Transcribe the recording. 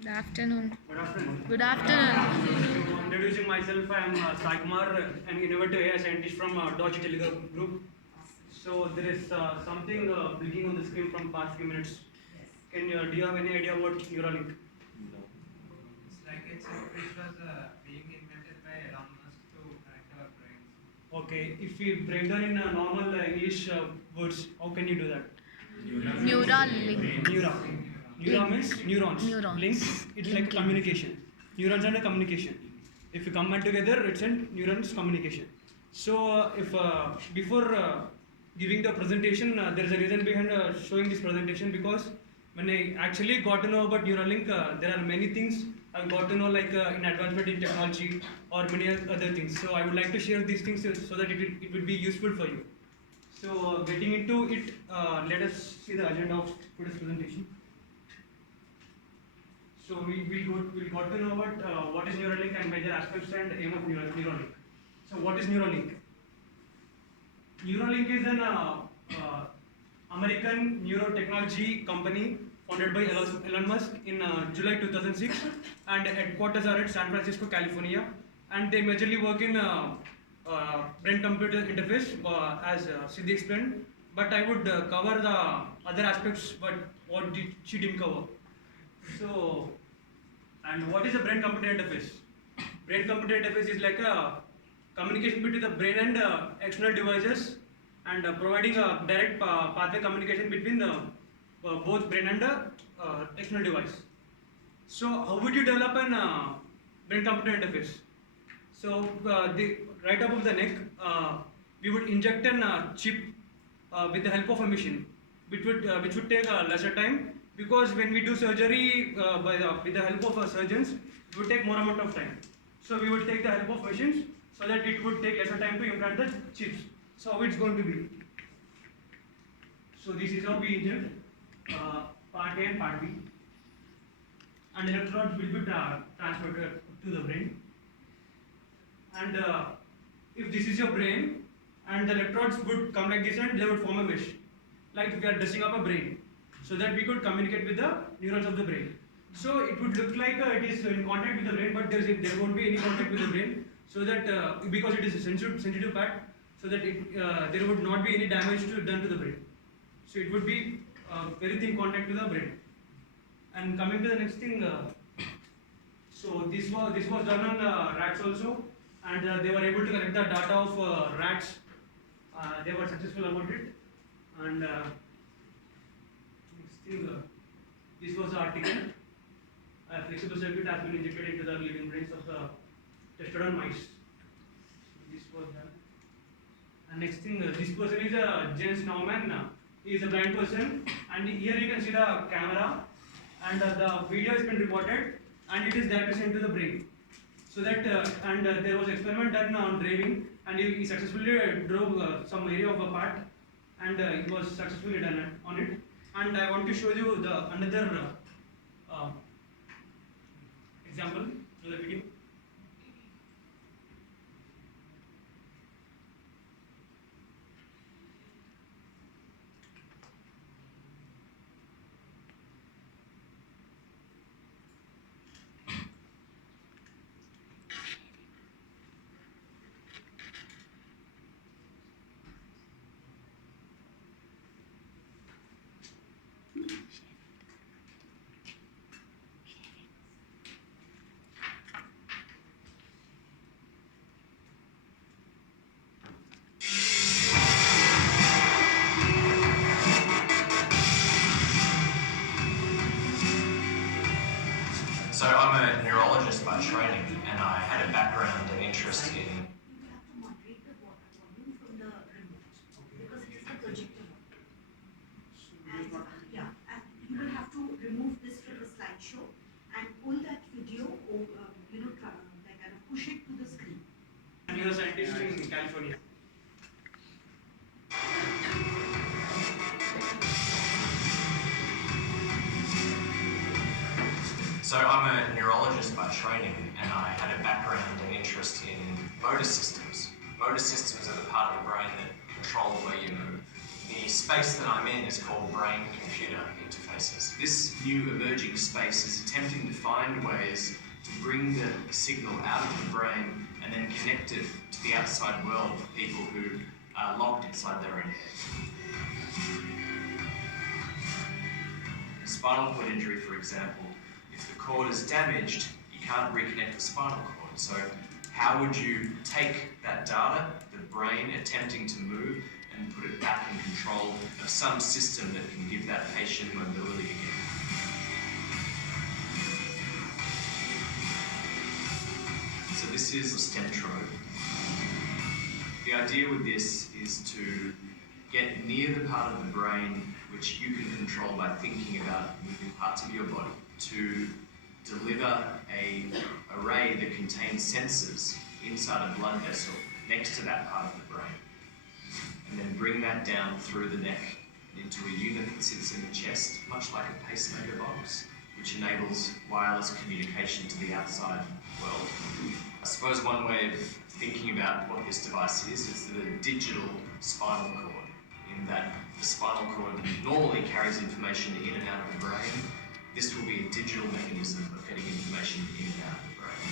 Good afternoon. Good afternoon. Good afternoon. So, introducing myself, I am Sai Kumar, an innovative AI scientist from Dodge Telegram Group. So there is something blinking on the screen from past few minutes. Do you have any idea about Neuralink? It's like a chip which was being invented by Elon Musk to connect our brains. Okay, if we break down in normal English words, how can you do that? Neuralink. Neura. Neura means neurons. Neurons. Link, it's like Linking. communication. Neurons and a communication. If you combine together, it's a neurons communication. So, if before giving the presentation, there is a reason behind showing this presentation because when I actually got to know about Neuralink, there are many things I got to know, like in advancement in technology or many other things. So, I would like to share these things so that it would be useful for you. So, getting into it, let us see the agenda of today's presentation. So we got to know about what is Neuralink and major aspects and aim of Neuralink. So what is Neuralink? Neuralink is an American neurotechnology company founded by Elon Musk in July 2006, and headquarters are at San Francisco, California, and they majorly work in brain-computer interface, as Siddhi explained. But I would cover the other aspects, but she didn't cover. So, and what is a brain-computer interface? Brain-computer interface is like a communication between the brain and external devices, and providing a direct pathway communication between the both brain and external device. So, how would you develop an brain-computer interface? So, right above the neck, we would inject a chip with the help of a machine, which would take lesser time, because when we do surgery with the help of surgeons, it would take more amount of time. So we would take the help of machines so that it would take lesser time to implant the chips. So how it's going to be. So this is how we inject part A and part B. And electrodes will be transferred to the brain. And if this is your brain, and the electrodes would come like this and they would form a mesh. Like we are dressing up a brain, so that we could communicate with the neurons of the brain. So it would look like it is in contact with the brain, but there won't be any contact with the brain, so that because it is a sensitive part, so that there would not be any damage done to the brain. So it would be very thin contact with the brain. And coming to the next thing, so this was done on rats also, and they were able to collect the data of rats. They were successful about it, and this was the article. A flexible circuit has been injected into the living brains of the tested on mice. This was done. And next thing, this person is James Norman. He is a blind person, and here you can see the camera, and the video has been recorded, and it is directly sent to the brain. So that and there was experiment done on driving, and he successfully drove some area of a part, and it was successfully done on it. And I want to show you the another example to the video. So I'm a neurologist by training, and I had a background and interest in. You have to moderate the water volume from the remote because it is the projector one. And and you will have to remove this from the slideshow and pull that video, or like kind of push it to the screen. And you're a scientist in California. So I'm a neurologist by training, and I had a background and interest in motor systems. Motor systems are the part of the brain that control the way you move. The space that I'm in is called brain-computer interfaces. This new emerging space is attempting to find ways to bring the signal out of the brain and then connect it to the outside world for people who are locked inside their own head. Spinal cord injury, for example, if the cord is damaged, you can't reconnect the spinal cord. So how would you take that data, the brain attempting to move, and put it back in control of some system that can give that patient mobility again? So this is a stentrode. The idea with this is to get near the part of the brain which you can control by thinking about moving parts of your body, to deliver an array that contains sensors inside a blood vessel next to that part of the brain, and then bring that down through the neck into a unit that sits in the chest, much like a pacemaker box, which enables wireless communication to the outside world. I suppose one way of thinking about what this device is the digital spinal cord, in that the spinal cord normally carries information in and out of the brain. This will be a digital mechanism of getting information in and out of the brain.